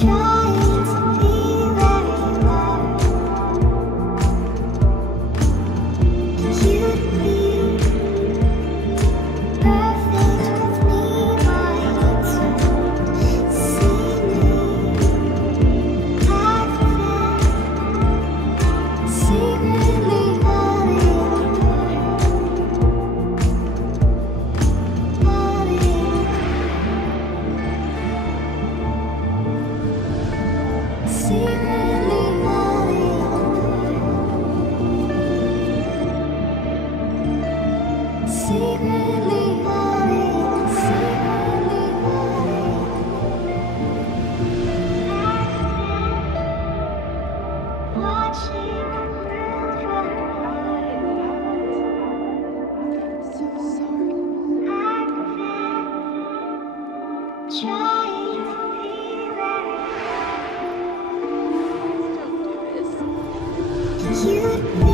Trying to be where you are. You'd be perfect with me, wanting to see me. I've been secretly wanting secretly watching from trying to be where you'd be